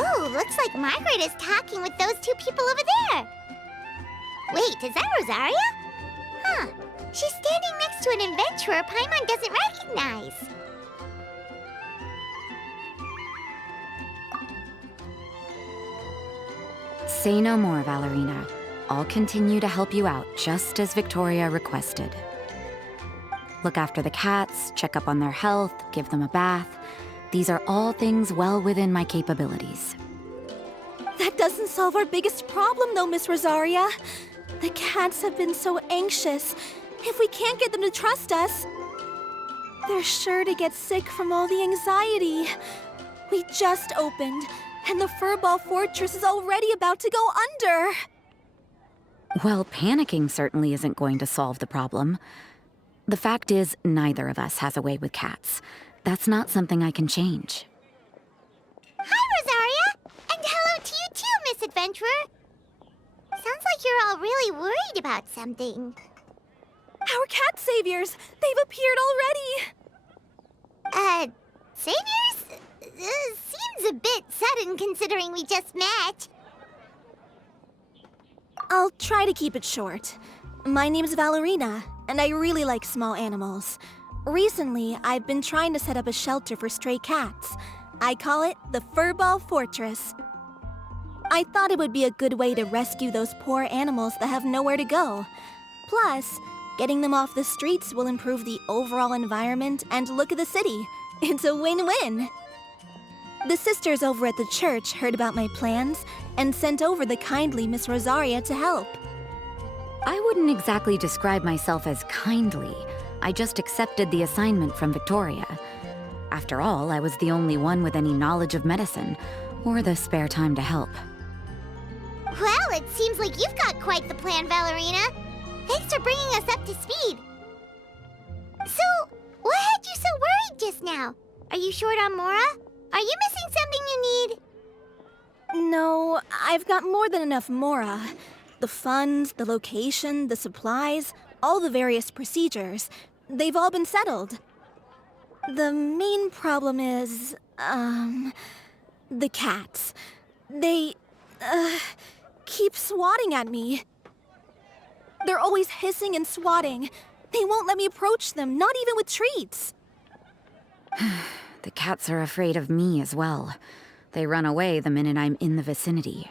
Oh, looks like Margaret is talking with those two people over there. Wait, is that Rosaria? Huh. She's standing next to an adventurer Paimon doesn't recognize. Say no more, Valerina. I'll continue to help you out, just as Victoria requested. Look after the cats, check up on their health, give them a bath. These are all things well within my capabilities. That doesn't solve our biggest problem, though, Miss Rosaria. The cats have been so anxious. If we can't get them to trust us, they're sure to get sick from all the anxiety. We just opened, and the Furball Fortress is already about to go under. Well, panicking certainly isn't going to solve the problem. The fact is, neither of us has a way with cats. That's not something I can change. Hi, Rosaria! And hello to you too, Miss Adventurer. Sounds like you're all really worried about something. Our cat saviors! They've appeared already! Saviors? Seems a bit sudden considering we just met. I'll try to keep it short. My name's Valerina, and I really like small animals. Recently, I've been trying to set up a shelter for stray cats. I call it the Furball Fortress. I thought it would be a good way to rescue those poor animals that have nowhere to go. Plus, getting them off the streets will improve the overall environment and look of the city. It's a win-win. The sisters over at the church heard about my plans and sent over the kindly Miss Rosaria to help. I wouldn't exactly describe myself as kindly. I just accepted the assignment from Victoria. After all, I was the only one with any knowledge of medicine, or the spare time to help. Well, it seems like you've got quite the plan, Valerina. Thanks for bringing us up to speed. So, what had you so worried just now? Are you short on Mora? Are you missing something you need? No, I've got more than enough Mora. The funds, the location, the supplies, all the various procedures, they've all been settled. The main problem is, the cats. They, keep swatting at me. They're always hissing and swatting. They won't let me approach them, not even with treats. The cats are afraid of me as well. They run away the minute I'm in the vicinity.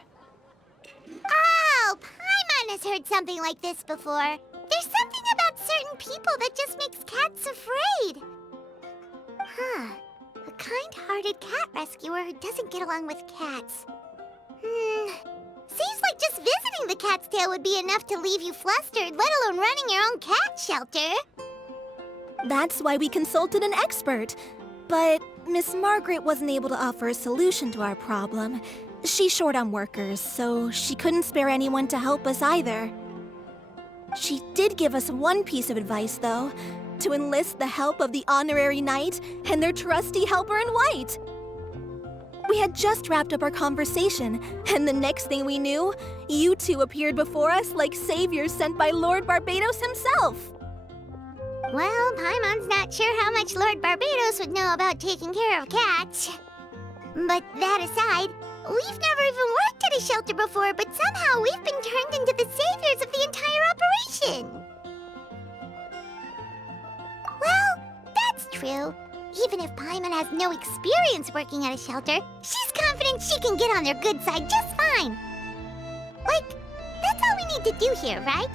Oh, Paimon has heard something like this before. There's something about certain people that just makes cats afraid. Huh. A kind-hearted cat rescuer who doesn't get along with cats. Seems like just visiting the cat's tail would be enough to leave you flustered, let alone running your own cat shelter. That's why we consulted an expert. But Miss Margaret wasn't able to offer a solution to our problem. She's short on workers, so she couldn't spare anyone to help us either. She did give us one piece of advice, though, to enlist the help of the Honorary Knight and their trusty helper in white. We had just wrapped up our conversation, and the next thing we knew, you two appeared before us like saviors sent by Lord Barbados himself. Well, Paimon's not sure how much Lord Barbados would know about taking care of cats. But that aside, we've never even worked at a shelter before, but somehow we've been turned into the saviors of the entire operation. Well, that's true. Even if Paimon has no experience working at a shelter, she's confident she can get on their good side just fine. Like, that's all we need to do here, right?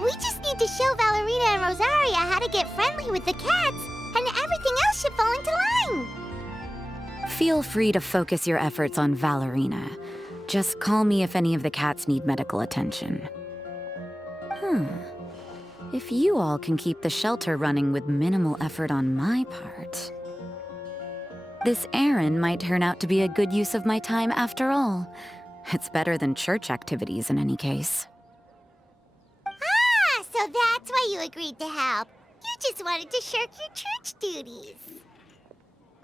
We just need to show Valerina and Rosaria how to get friendly with the cats, and everything else should fall into line. Feel free to focus your efforts on Valerina. Just call me if any of the cats need medical attention. If you all can keep the shelter running with minimal effort on my part, this errand might turn out to be a good use of my time after all. It's better than church activities in any case. Ah, so that's why you agreed to help. You just wanted to shirk your church duties.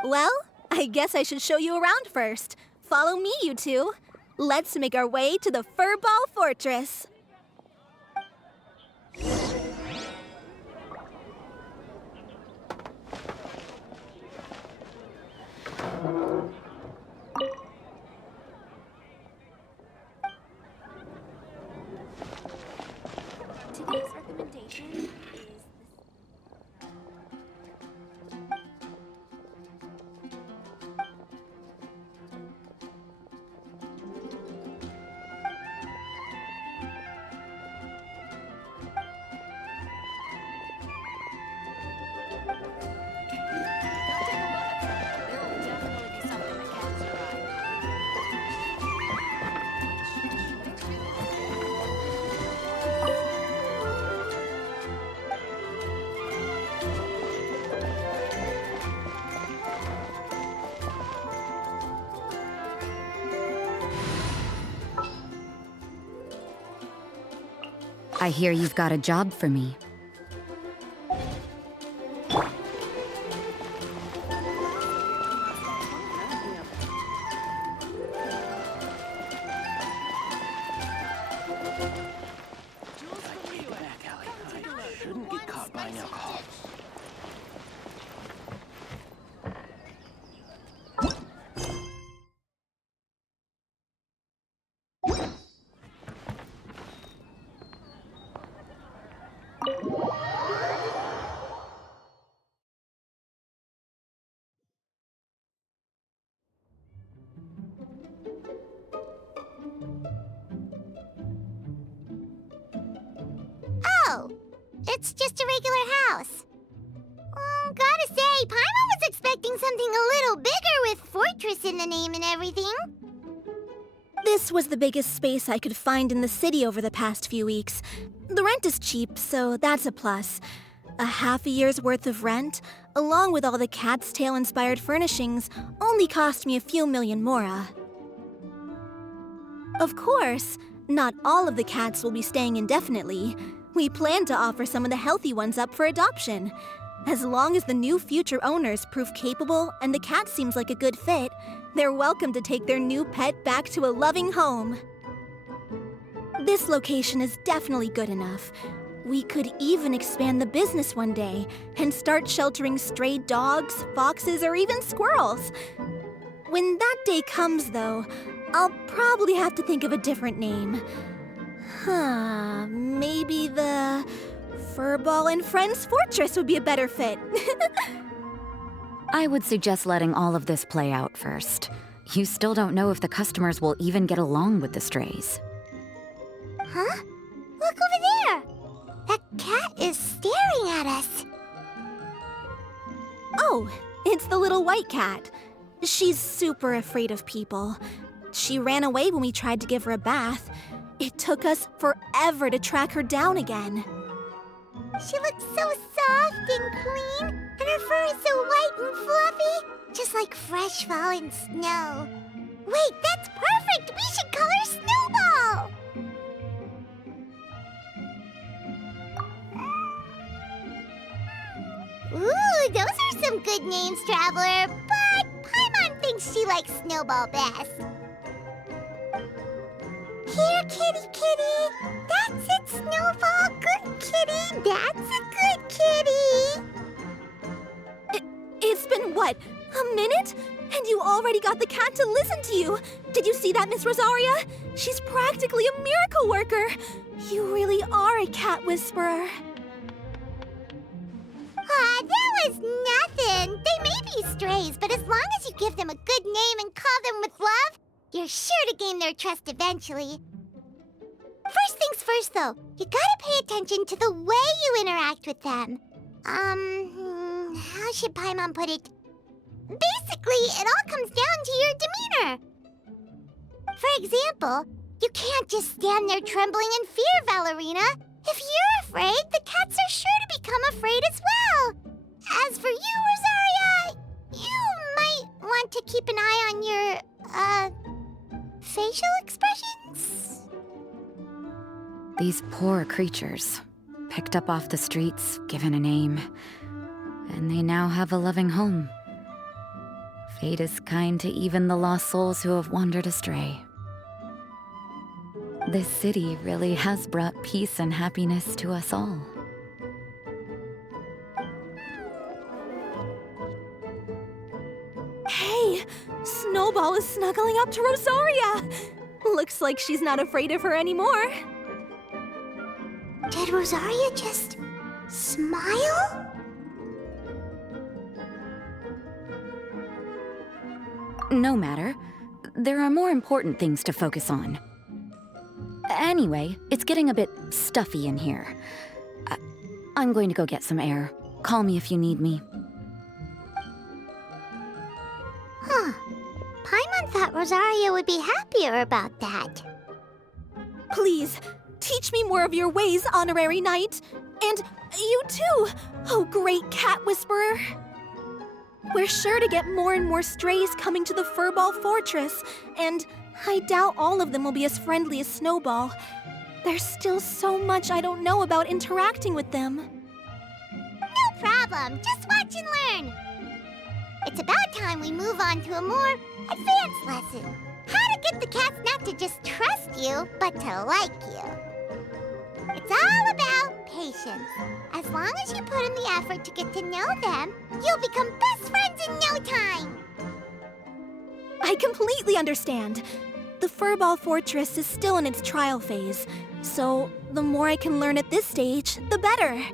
Well, I guess I should show you around first. Follow me, you two. Let's make our way to the Furball Fortress. Today's recommendation is I hear you've got a job for me. Shouldn't get caught buying alcohol. Oh, it's just a regular house. Gotta say, Paimon was expecting something a little bigger with Fortress in the name and everything. This was the biggest space I could find in the city over the past few weeks. The rent is cheap, so that's a plus. A half a year's worth of rent, along with all the Cat's Tail-inspired furnishings, only cost me a few million mora. Of course, not all of the cats will be staying indefinitely. We plan to offer some of the healthy ones up for adoption. As long as the new future owners prove capable and the cat seems like a good fit, they're welcome to take their new pet back to a loving home. This location is definitely good enough. We could even expand the business one day and start sheltering stray dogs, foxes, or even squirrels. When that day comes, though, I'll probably have to think of a different name. Maybe the Furball and Friends Fortress would be a better fit. I would suggest letting all of this play out first. You still don't know if the customers will even get along with the strays. Huh? Look over there! That cat is staring at us. Oh, it's the little white cat. She's super afraid of people. She ran away when we tried to give her a bath. It took us forever to track her down again. She looks so soft and clean, and her fur is so white and fluffy, just like fresh fallen snow. Wait, that's perfect! We should call her Snowball! Ooh, those are some good names, Traveler, but Paimon thinks she likes Snowball best. Here, kitty, kitty. That's it, Snowball. Good kitty. That's a good kitty. It's been, what, a minute? And you already got the cat to listen to you. Did you see that, Miss Rosaria? She's practically a miracle worker. You really are a cat whisperer. That was nothing. They may be strays, but as long as you give them a good name and call them with love, you're sure to gain their trust eventually. First things first, though, you gotta pay attention to the way you interact with them. How should Paimon put it? Basically, it all comes down to your demeanor. For example, you can't just stand there trembling in fear, Valerina. If you're afraid, the cats are sure to become afraid as well. As for you, Rosaria, you might want to keep an eye on your, facial expressions? These poor creatures, picked up off the streets, given a name, and they now have a loving home. Fate is kind to even the lost souls who have wandered astray. This city really has brought peace and happiness to us all. Hey, Snowball is snuggling up to Rosaria. Looks like she's not afraid of her anymore. Did Rosaria just smile? No matter. There are more important things to focus on. Anyway, it's getting a bit stuffy in here. I'm going to go get some air. Call me if you need me. Huh. Paimon thought Rosaria would be happier about that. Please, teach me more of your ways, Honorary Knight. And you too, oh great cat whisperer. We're sure to get more and more strays coming to the Furball Fortress, and I doubt all of them will be as friendly as Snowball. There's still so much I don't know about interacting with them. No problem. Just watch and learn. It's about time we move on to a more advanced lesson. How to get the cats not to just trust you, but to like you. It's all about patience. As long as you put in the effort to get to know them, you'll become best friends in no time. I completely understand. The Furball Fortress is still in its trial phase, so the more I can learn at this stage, the better.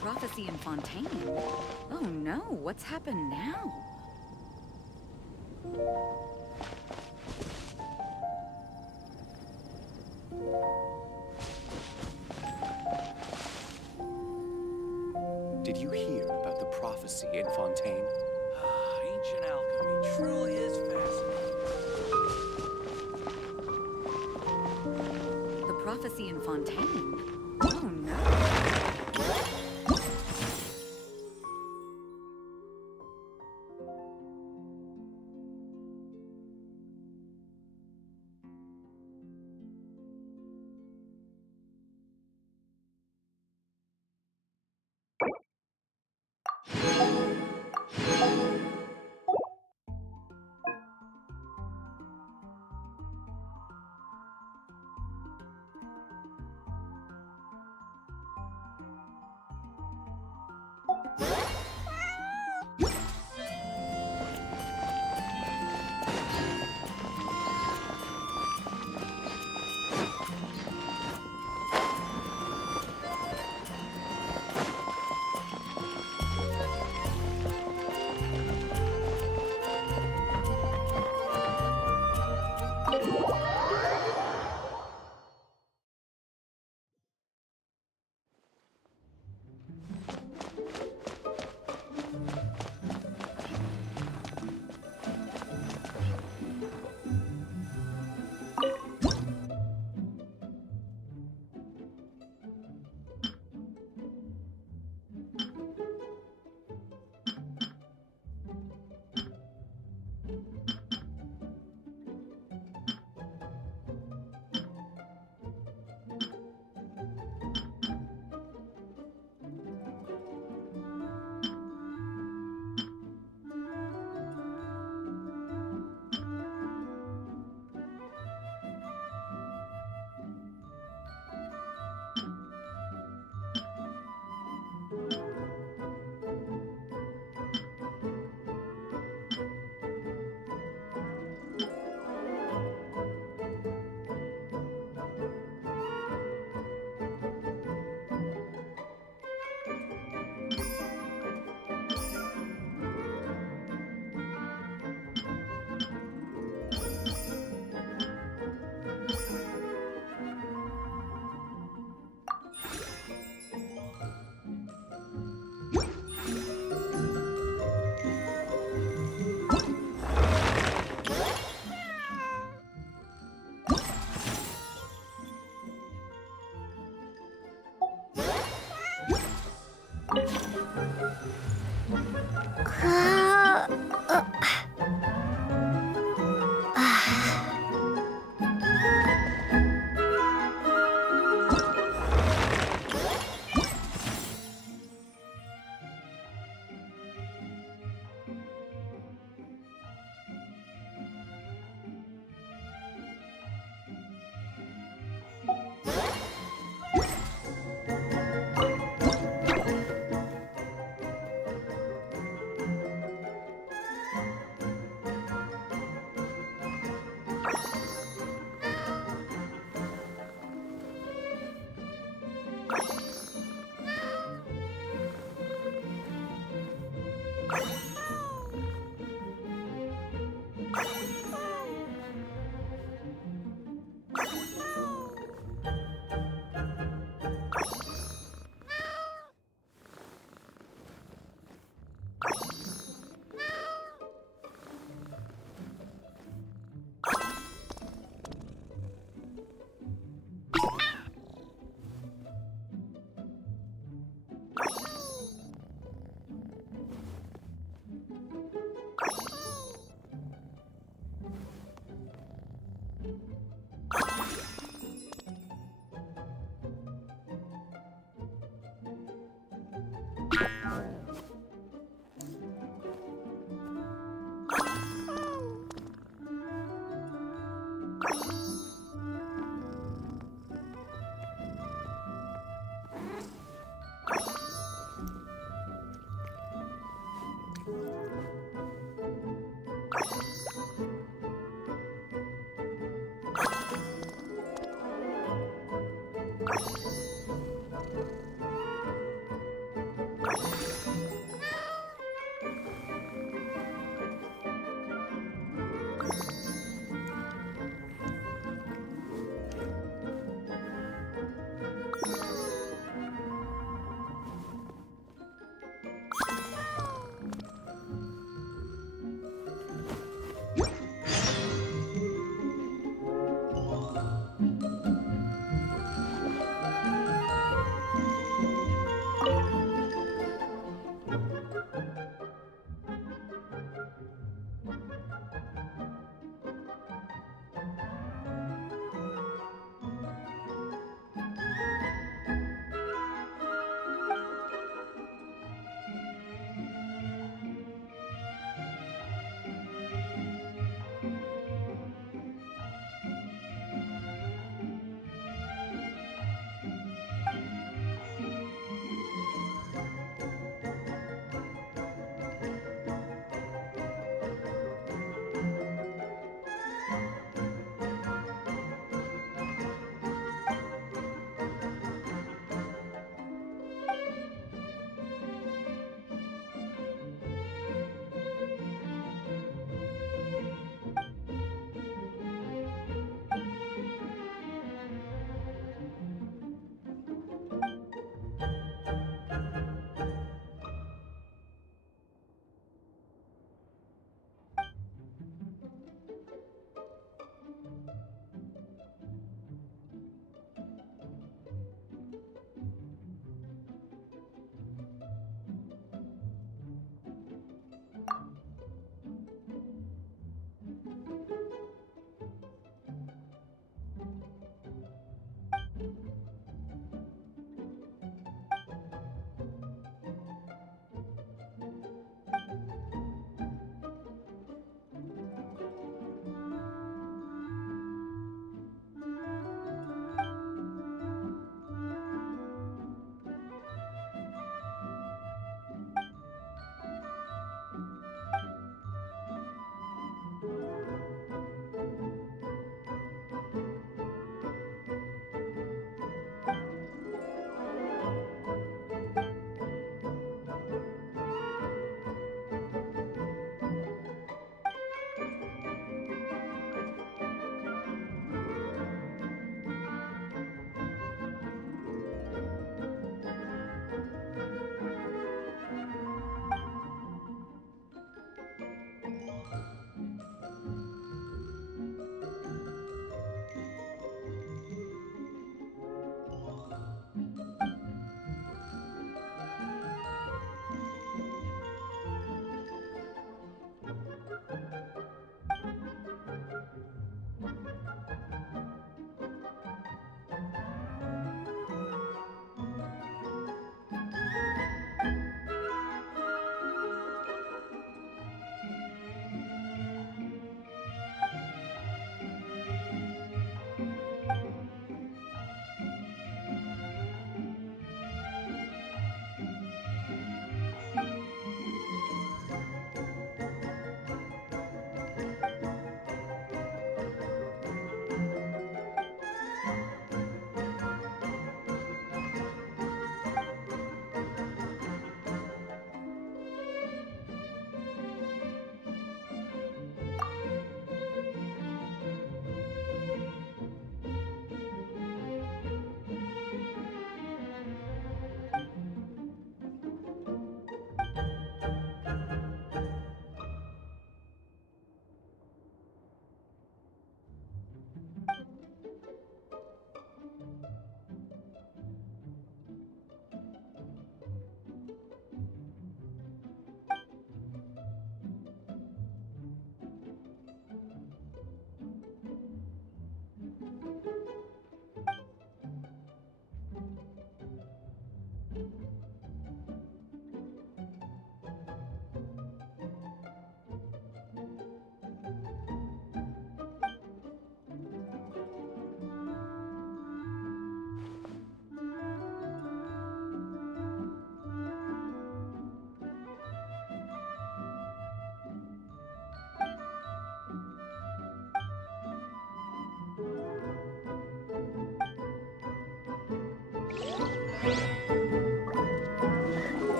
Prophecy in Fontaine? Oh no, what's happened now? Did you hear about the prophecy in Fontaine? Ancient alchemy truly is fascinating. The prophecy in Fontaine? Oh no.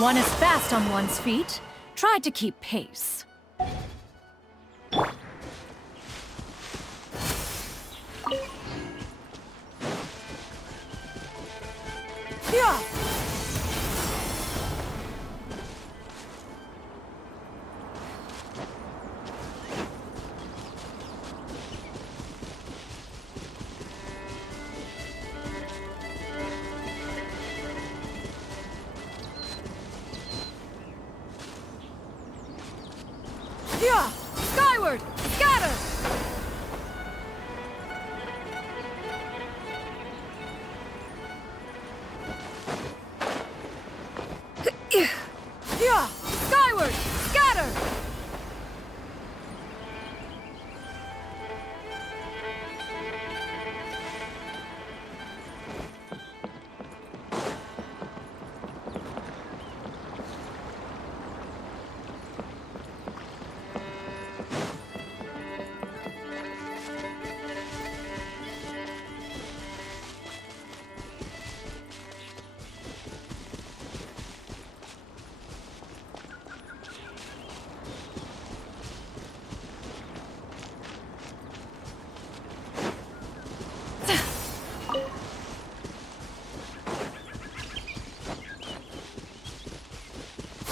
One is fast on one's feet. Try to keep pace. Yeah. Yeah! Skyward! Scatter! Yeah! Skyward! Scatter!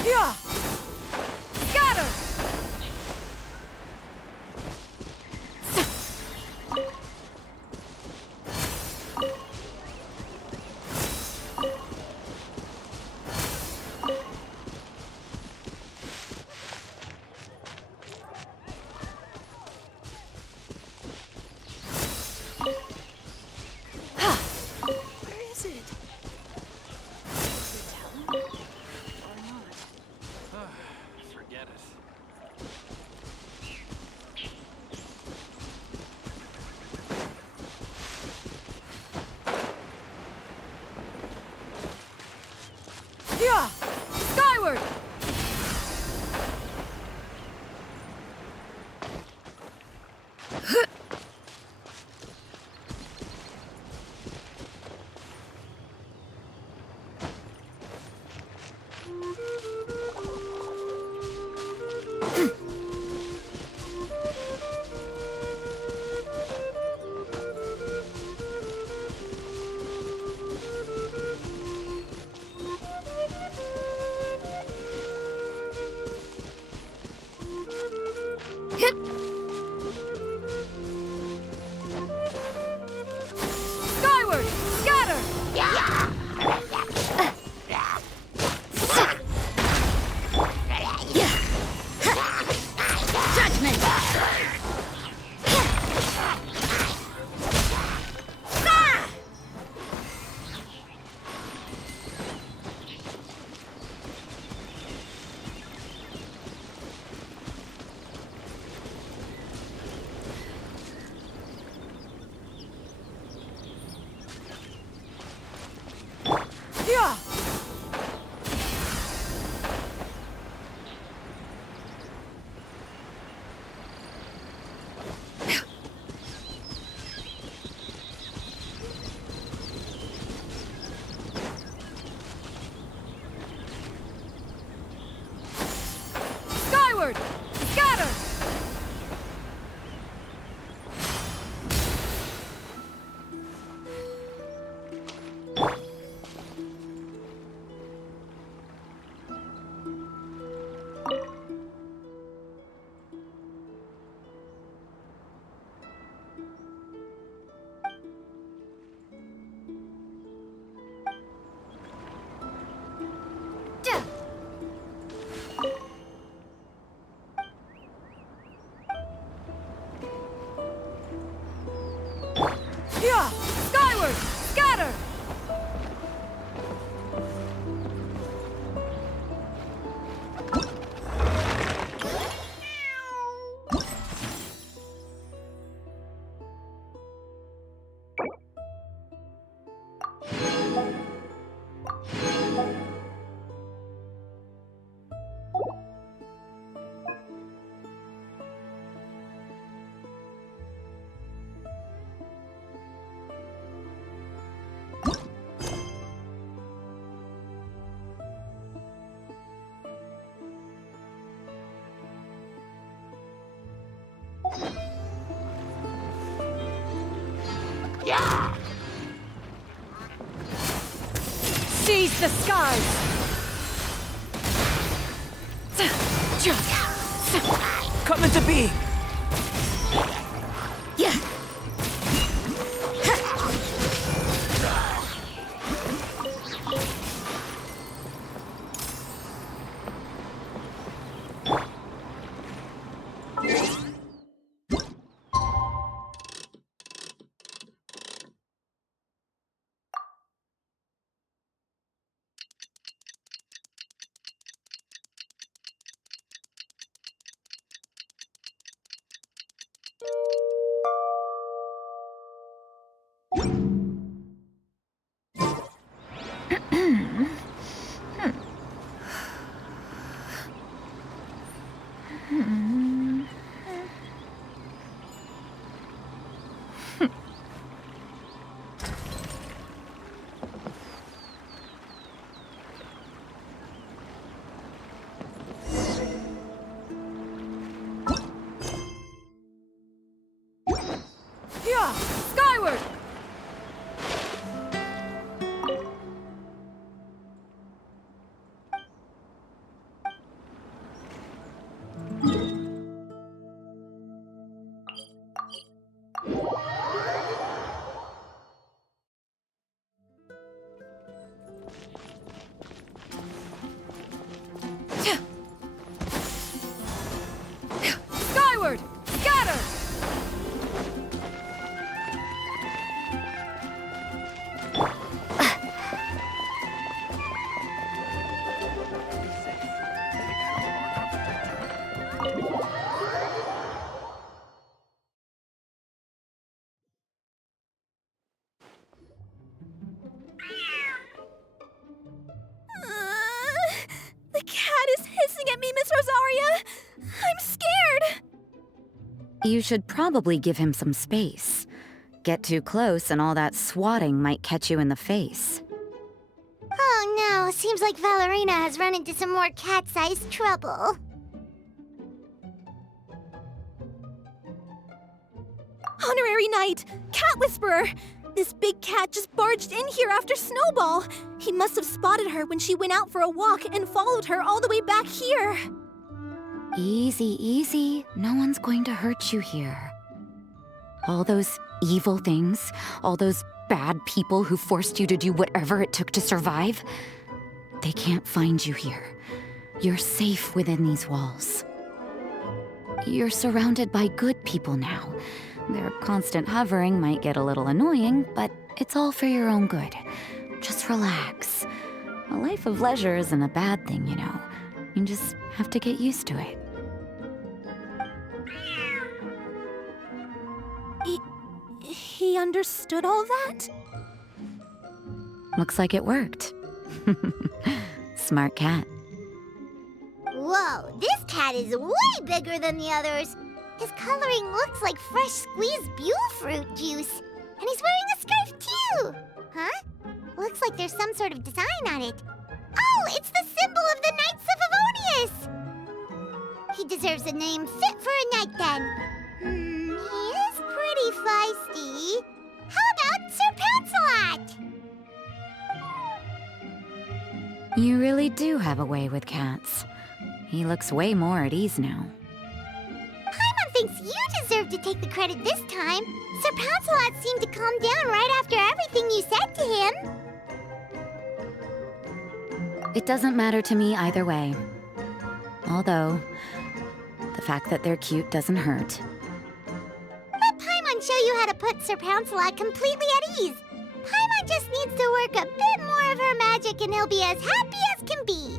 Yeah! Scatter! Where is it? Forget it. Yeah! Skyward! Skyward! Scatter! Yeah! Skyward! Scatter! Yeah! Skyward! Scatter! Seize the skies! Come into being! Yeah! Skyward! Skyward! Scatter! The cat is hissing at me, Miss Rosaria! I'm scared! You should probably give him some space. Get too close and all that swatting might catch you in the face. Oh no, seems like Valerina has run into some more cat-sized trouble. Honorary Knight! Cat Whisperer! This big cat just barged in here after Snowball! He must have spotted her when she went out for a walk and followed her all the way back here! Easy, easy. No one's going to hurt you here. All those evil things, all those bad people who forced you to do whatever it took to survive, they can't find you here. You're safe within these walls. You're surrounded by good people now. Their constant hovering might get a little annoying, but it's all for your own good. Just relax. A life of leisure isn't a bad thing, you know. You just have to get used to it. He understood all that? Looks like it worked. Smart cat. Whoa, this cat is way bigger than the others. His coloring looks like fresh squeezed buell fruit juice. And he's wearing a scarf too! Huh? Looks like there's some sort of design on it. Oh, it's the symbol of the Knights of Favonius! He deserves a name fit for a knight then. He is pretty feisty. How about Sir Pouncelot? You really do have a way with cats. He looks way more at ease now. Paimon thinks you deserve to take the credit this time. Sir Pouncelot seemed to calm down right after everything you said to him. It doesn't matter to me either way. Although, the fact that they're cute doesn't hurt. Let Paimon show you how to put Sir Pouncelot completely at ease. Paimon just needs to work a bit more of her magic and he'll be as happy as can be.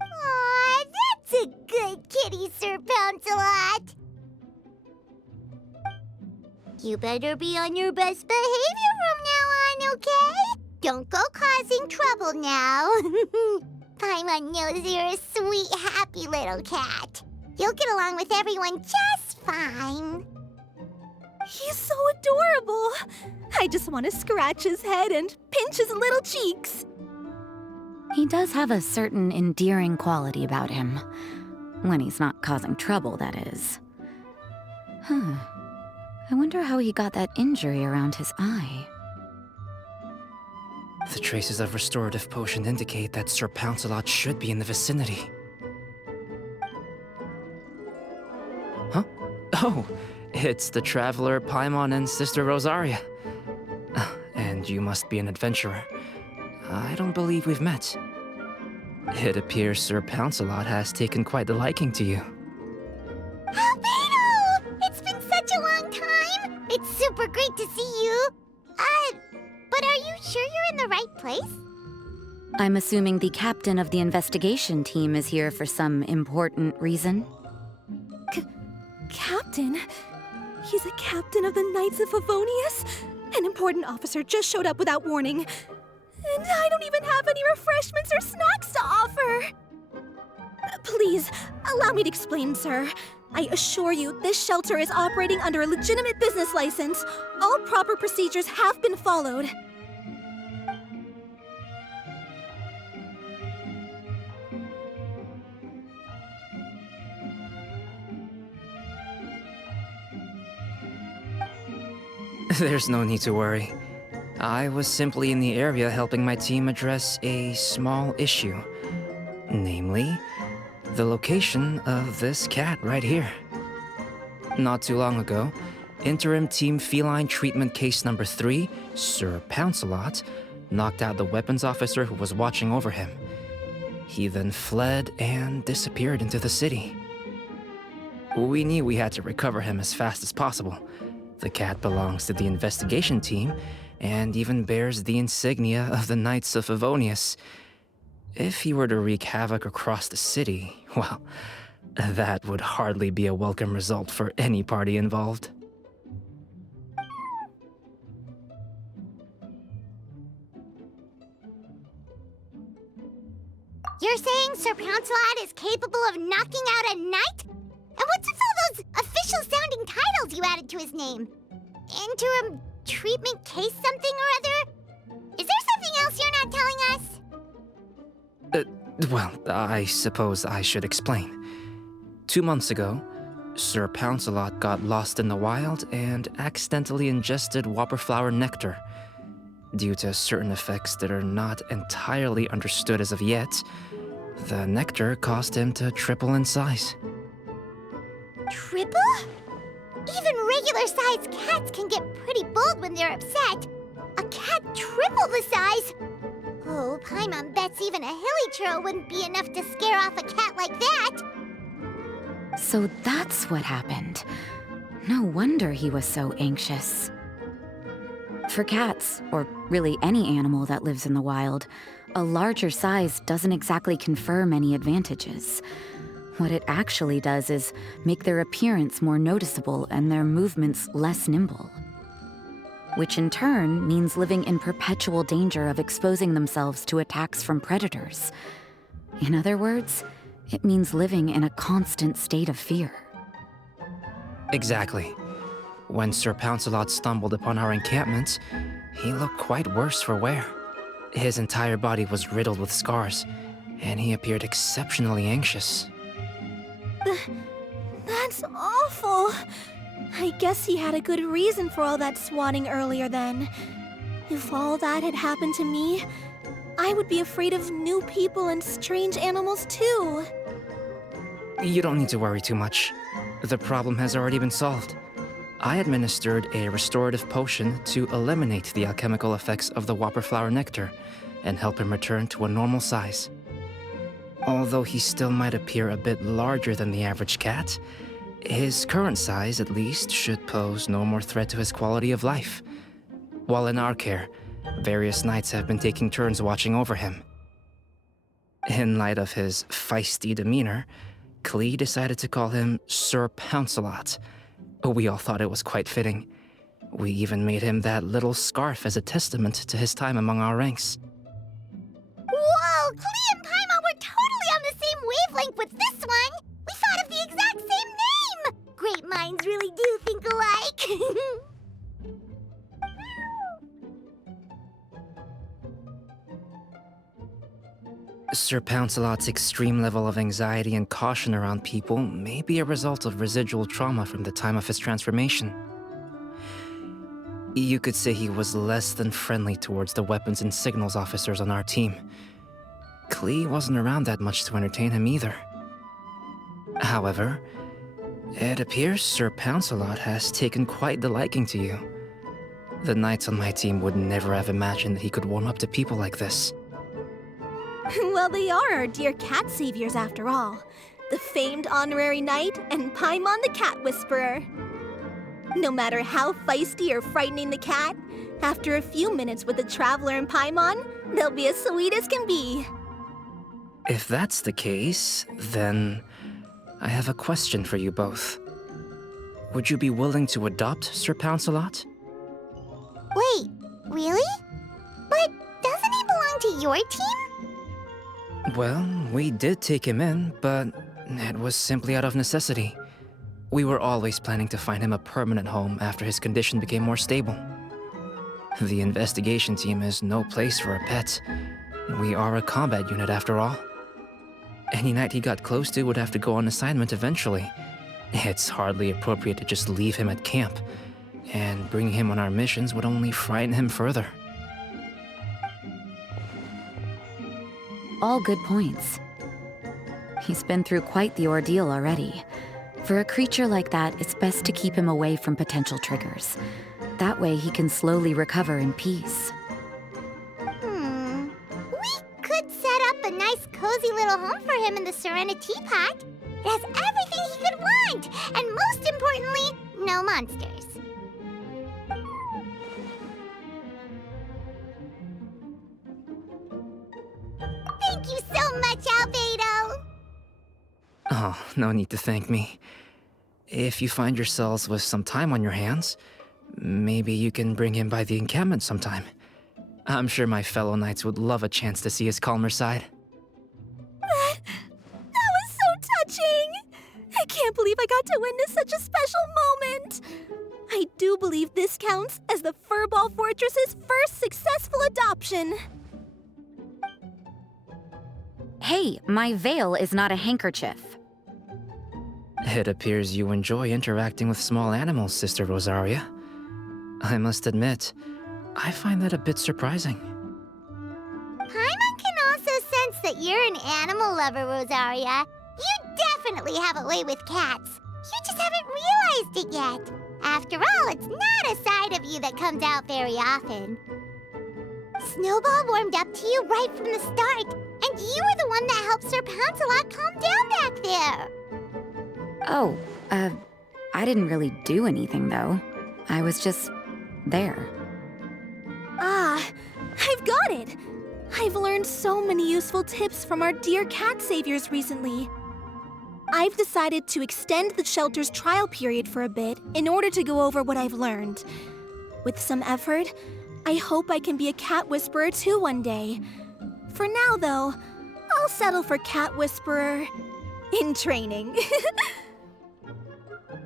Aw, that's a good kitty, Sir Pouncelot. You better be on your best behavior from now on, okay? Don't go causing trouble now. Paimon knows you're a sweet, happy little cat. You'll get along with everyone just fine. He's so adorable. I just want to scratch his head and pinch his little cheeks. He does have a certain endearing quality about him. When he's not causing trouble, that is. I wonder how he got that injury around his eye. The traces of restorative potion indicate that Sir Pouncelot should be in the vicinity. Huh? Oh, it's the traveler Paimon and Sister Rosaria. And you must be an adventurer. I don't believe we've met. It appears Sir Pouncelot has taken quite the liking to you. Albedo! It's been such a long time! It's super great to see you. But are you sure you're in the right place? I'm assuming the captain of the investigation team is here for some important reason? Captain? He's a captain of the Knights of Favonius? An important officer just showed up without warning. And I don't even have any refreshments or snacks to offer. Please, allow me to explain, sir. I assure you, this shelter is operating under a legitimate business license. All proper procedures have been followed. There's no need to worry. I was simply in the area helping my team address a small issue. Namely, the location of this cat right here. Not too long ago, Interim Team Feline Treatment Case Number 3, Sir Pouncelot, knocked out the weapons officer who was watching over him. He then fled and disappeared into the city. We knew we had to recover him as fast as possible. The cat belongs to the investigation team, and even bears the insignia of the Knights of Favonius. If he were to wreak havoc across the city, well, that would hardly be a welcome result for any party involved. You're saying Sir Pouncelot is capable of knocking out a knight? And what's with all those official-sounding titles you added to his name? Interim treatment case something or other? Is there something else you're not telling us? Well, I suppose I should explain. 2 months ago, Sir Pouncelot got lost in the wild and accidentally ingested whopperflower nectar. Due to certain effects that are not entirely understood as of yet, the nectar caused him to triple in size. Triple? Even regular-sized cats can get pretty bold when they're upset. A cat triple the size? Oh, Paimon bets even a hilly churl wouldn't be enough to scare off a cat like that. So that's what happened. No wonder he was so anxious. For cats, or really any animal that lives in the wild, a larger size doesn't exactly confer many advantages. What it actually does is make their appearance more noticeable and their movements less nimble. Which in turn means living in perpetual danger of exposing themselves to attacks from predators. In other words, it means living in a constant state of fear. Exactly. When Sir Pouncelot stumbled upon our encampment, he looked quite worse for wear. His entire body was riddled with scars, and he appeared exceptionally anxious. That's awful. I guess he had a good reason for all that swatting earlier then. If all that had happened to me, I would be afraid of new people and strange animals too. You don't need to worry too much. The problem has already been solved. I administered a restorative potion to eliminate the alchemical effects of the whopperflower nectar and help him return to a normal size. Although he still might appear a bit larger than the average cat, his current size, at least, should pose no more threat to his quality of life. While in our care, various knights have been taking turns watching over him. In light of his feisty demeanor, Klee decided to call him Sir Pouncelot. We all thought it was quite fitting. We even made him that little scarf as a testament to his time among our ranks. Whoa! Klee and Paimon were totally on the same wavelength with this one! We thought of the exact same name! Great minds really do think alike! Sir Pouncelot's extreme level of anxiety and caution around people may be a result of residual trauma from the time of his transformation. You could say he was less than friendly towards the weapons and signals officers on our team. Klee wasn't around that much to entertain him either. However, it appears Sir Pouncelot has taken quite the liking to you. The knights on my team would never have imagined that he could warm up to people like this. Well, they are our dear cat saviors after all. The famed honorary knight and Paimon the cat whisperer. No matter how feisty or frightening the cat, after a few minutes with the traveler and Paimon, they'll be as sweet as can be. If that's the case, then I have a question for you both. Would you be willing to adopt Sir Pouncelot? Wait, really? But doesn't he belong to your team? Well, we did take him in, but it was simply out of necessity. We were always planning to find him a permanent home after his condition became more stable. The investigation team is no place for a pet. We are a combat unit after all. Any knight he got close to would have to go on assignment eventually. It's hardly appropriate to just leave him at camp, and bringing him on our missions would only frighten him further. All good points. He's been through quite the ordeal already. For a creature like that, it's best to keep him away from potential triggers. That way he can slowly recover in peace. We could set up a nice cozy little home for him in the Serenity Pact. It has everything he could want, and most importantly, no monsters. Thank you so much, Albedo! Oh, no need to thank me. If you find yourselves with some time on your hands, maybe you can bring him by the encampment sometime. I'm sure my fellow knights would love a chance to see his calmer side. That was so touching! I can't believe I got to witness such a special moment! I do believe this counts as the Furball Fortress's first successful adoption. Hey, my veil is not a handkerchief. It appears you enjoy interacting with small animals, Sister Rosaria. I must admit, I find that a bit surprising. Paimon can also sense that you're an animal lover, Rosaria. You definitely have a way with cats. You just haven't realized it yet. After all, it's not a side of you that comes out very often. Snowball warmed up to you right from the start, and you were the one that helped Sir Pouncelot calm down back there. Oh, I didn't really do anything though. I was just there. Ah, I've got it! I've learned so many useful tips from our dear cat saviors recently. I've decided to extend the shelter's trial period for a bit in order to go over what I've learned. With some effort, I hope I can be a cat whisperer too one day. For now, though, I'll settle for cat whisperer in training.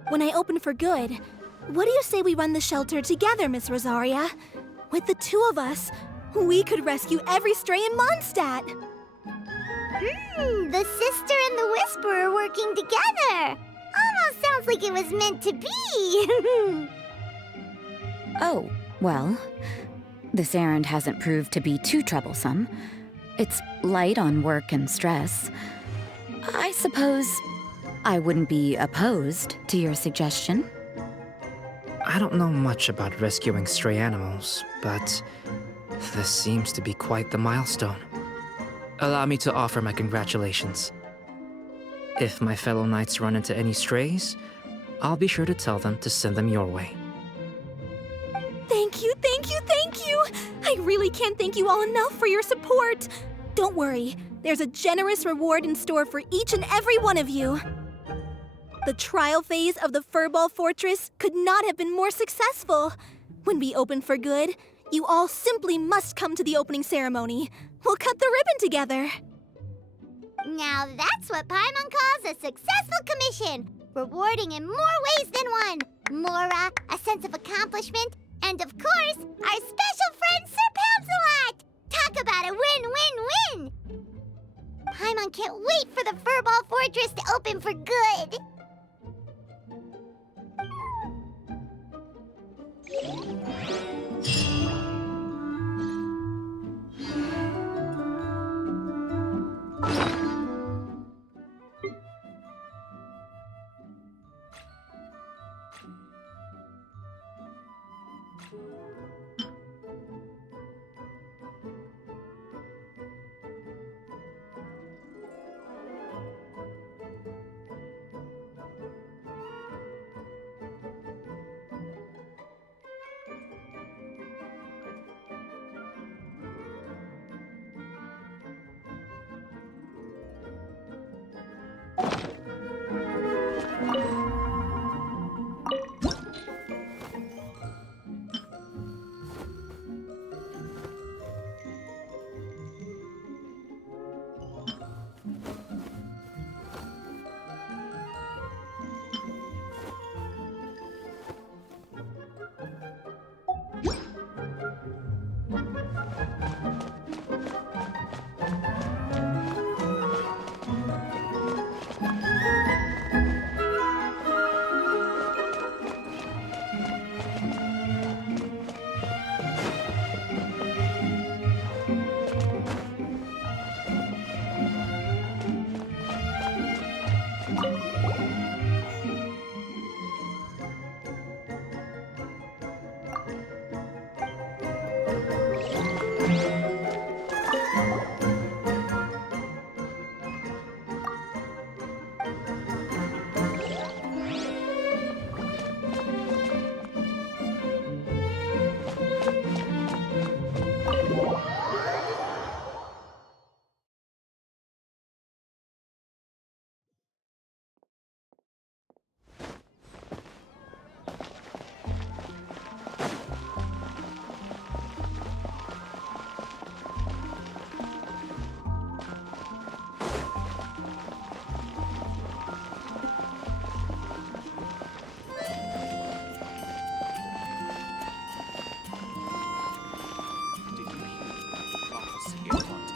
When I open for good, what do you say we run the shelter together, Miss Rosaria? With the two of us, we could rescue every stray in Mondstadt. The sister and the whisperer working together. Almost sounds like it was meant to be. Oh, well, this errand hasn't proved to be too troublesome. It's light on work and stress. I suppose I wouldn't be opposed to your suggestion. I don't know much about rescuing stray animals, but this seems to be quite the milestone. Allow me to offer my congratulations. If my fellow knights run into any strays, I'll be sure to tell them to send them your way. Thank you, thank you, thank you! I really can't thank you all enough for your support. Don't worry, there's a generous reward in store for each and every one of you. The trial phase of the Furball Fortress could not have been more successful. When we open for good, you all simply must come to the opening ceremony. We'll cut the ribbon together. Now that's what Paimon calls a successful commission, rewarding in more ways than one. Mora, a sense of accomplishment, and of course, our special friend Sir Pouncelot! Talk about a win-win-win! Paimon can't wait for the Furball Fortress to open for good! Did you hear about the prophecy in Furrdyssey?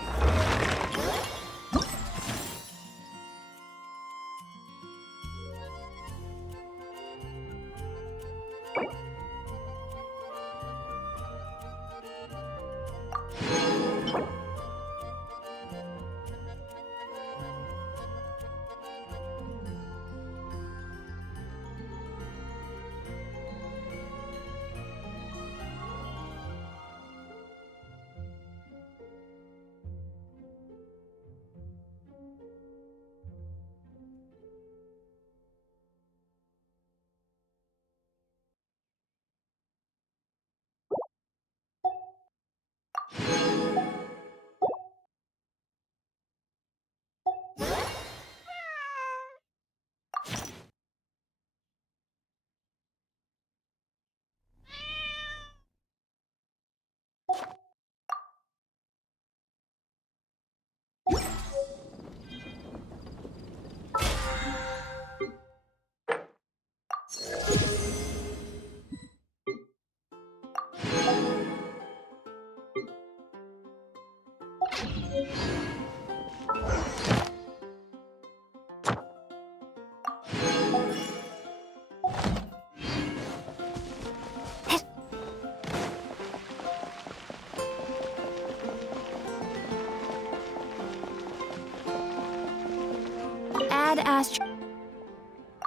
Add Ast.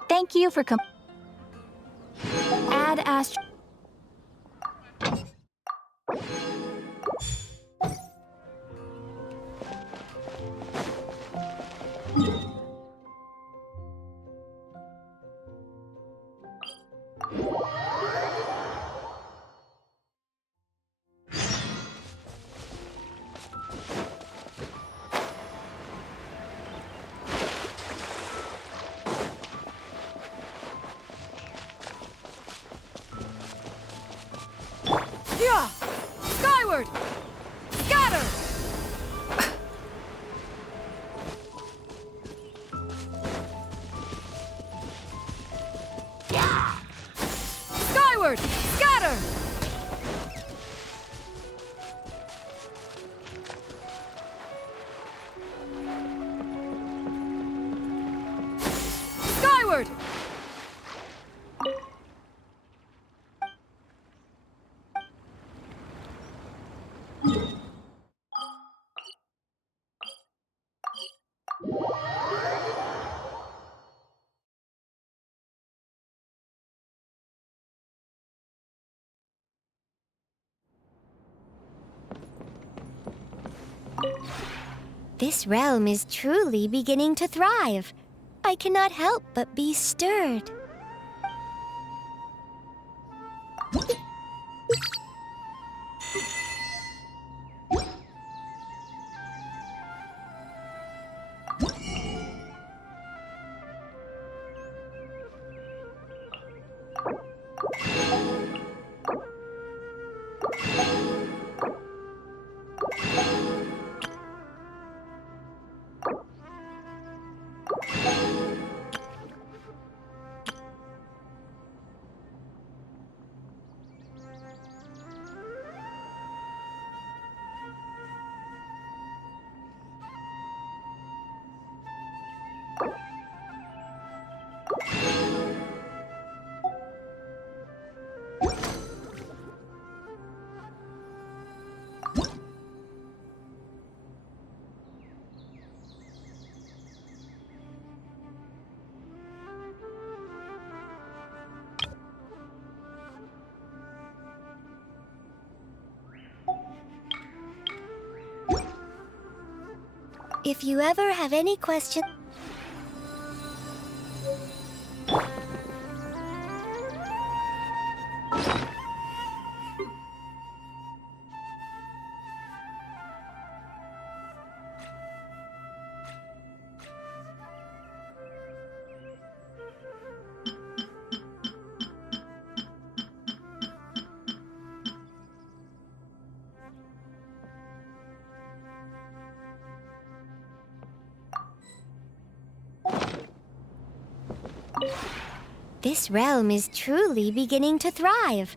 Thank you for Add Ast. forward! This realm is truly beginning to thrive. I cannot help but be stirred. If you ever have any questions... This realm is truly beginning to thrive.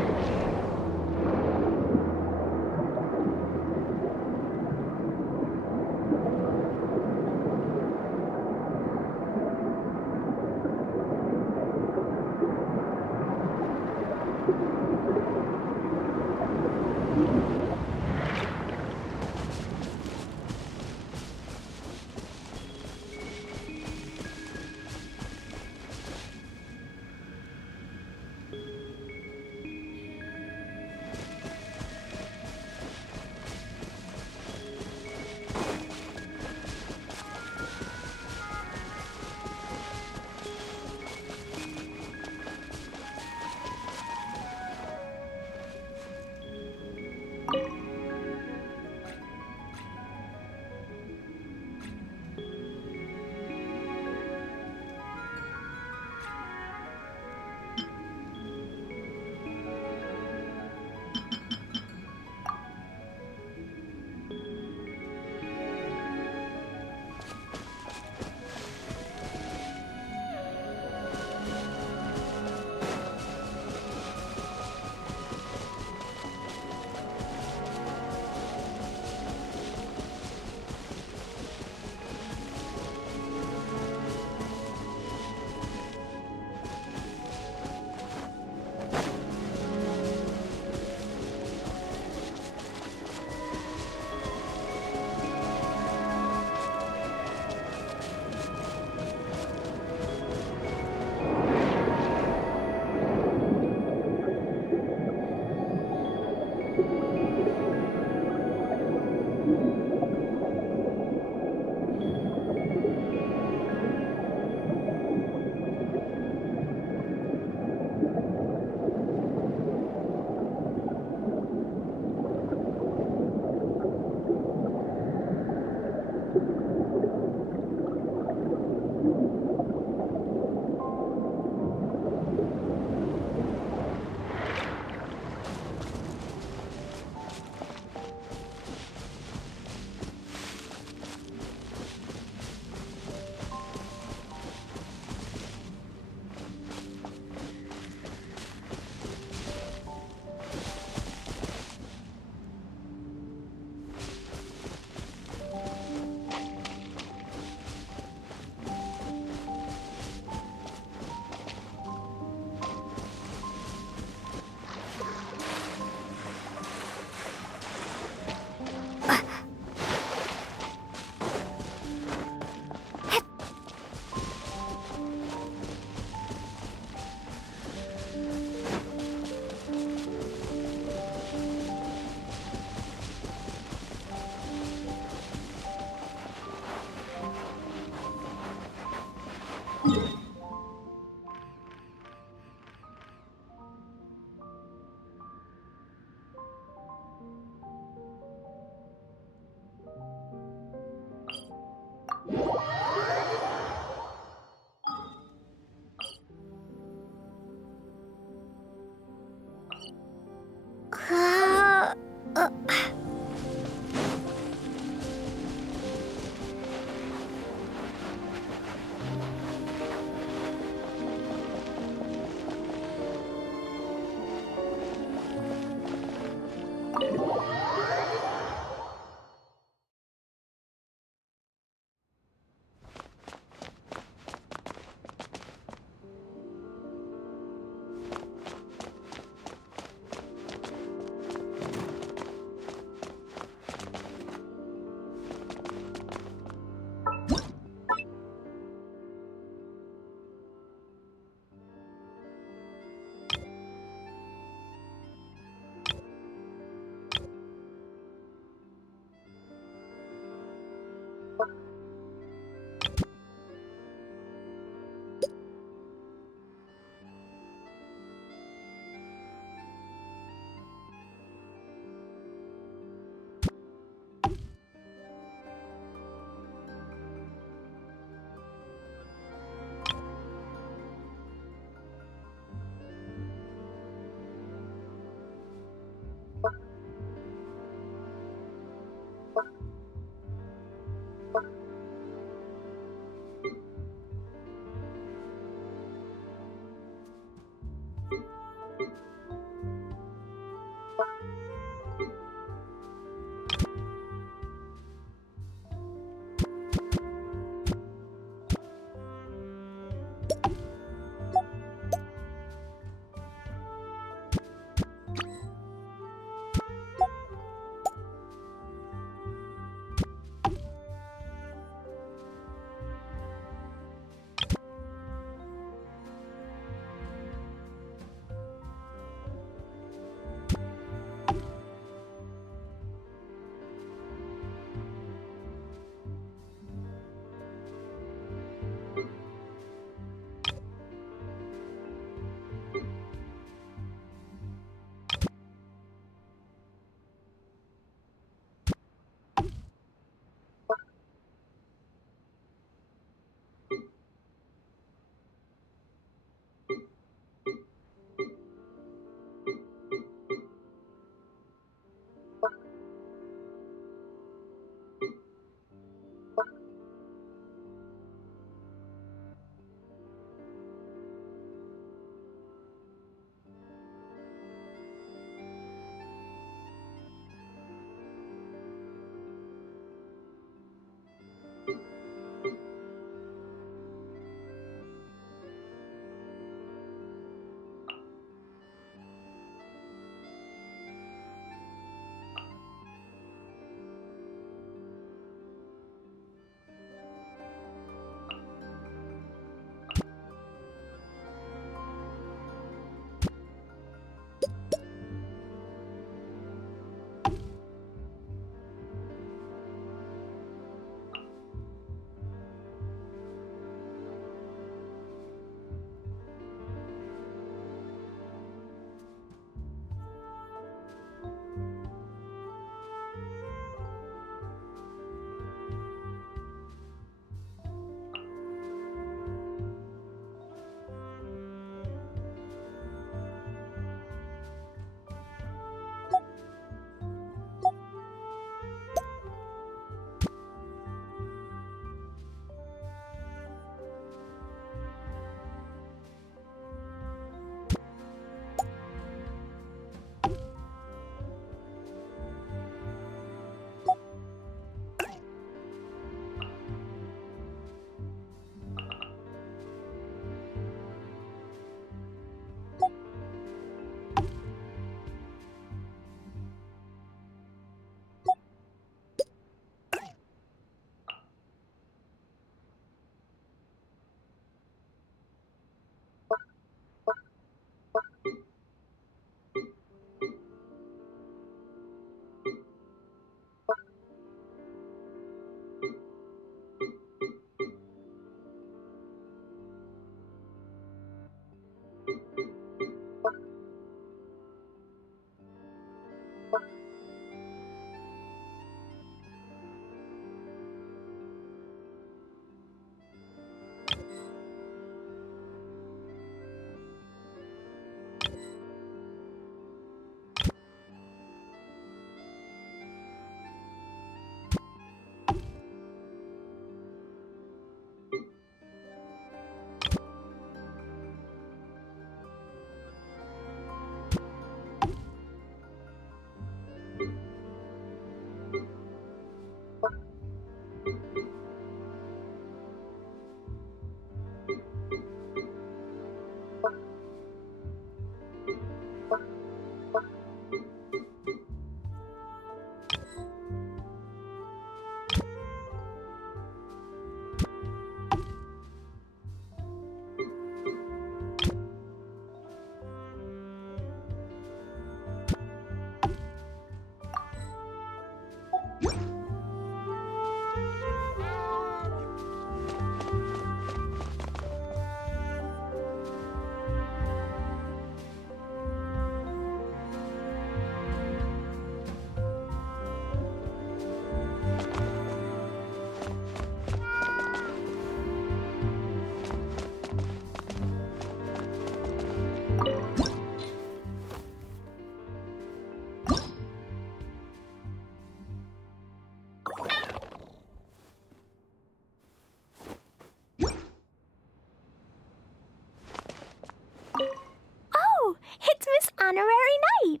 Honorary Knight.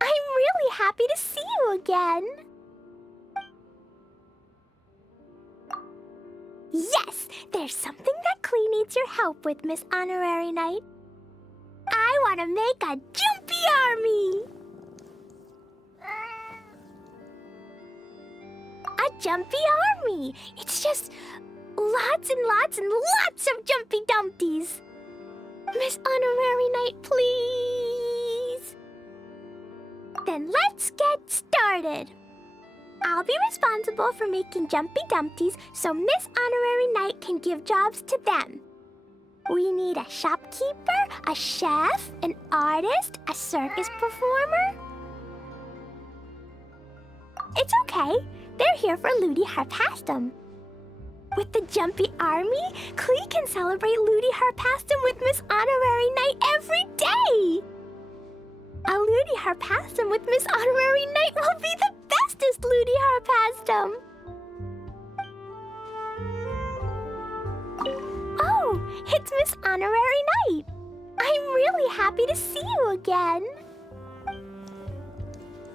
I'm really happy to see you again. Yes, there's something that Klee needs your help with, Miss Honorary Knight. I want to make a jumpy army. A jumpy army. It's just lots and lots and lots of jumpy dumpties. Miss Honorary Knight, please. Then let's get started. I'll be responsible for making jumpy dumpties so Miss Honorary Knight can give jobs to them. We need a shopkeeper, a chef, an artist, a circus performer. It's okay. They're here for Ludi Harpastum. With the jumpy army, Klee can celebrate Ludi Harpastum with Miss Honorary Knight every day. A Ludi Harpastum with Miss Honorary Knight will be the bestest Ludi Harpastum. Oh, it's Miss Honorary Knight. I'm really happy to see you again.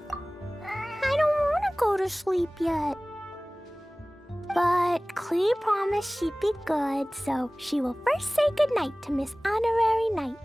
I don't want to go to sleep yet. But Klee promised she'd be good, so she will first say goodnight to Miss Honorary Knight.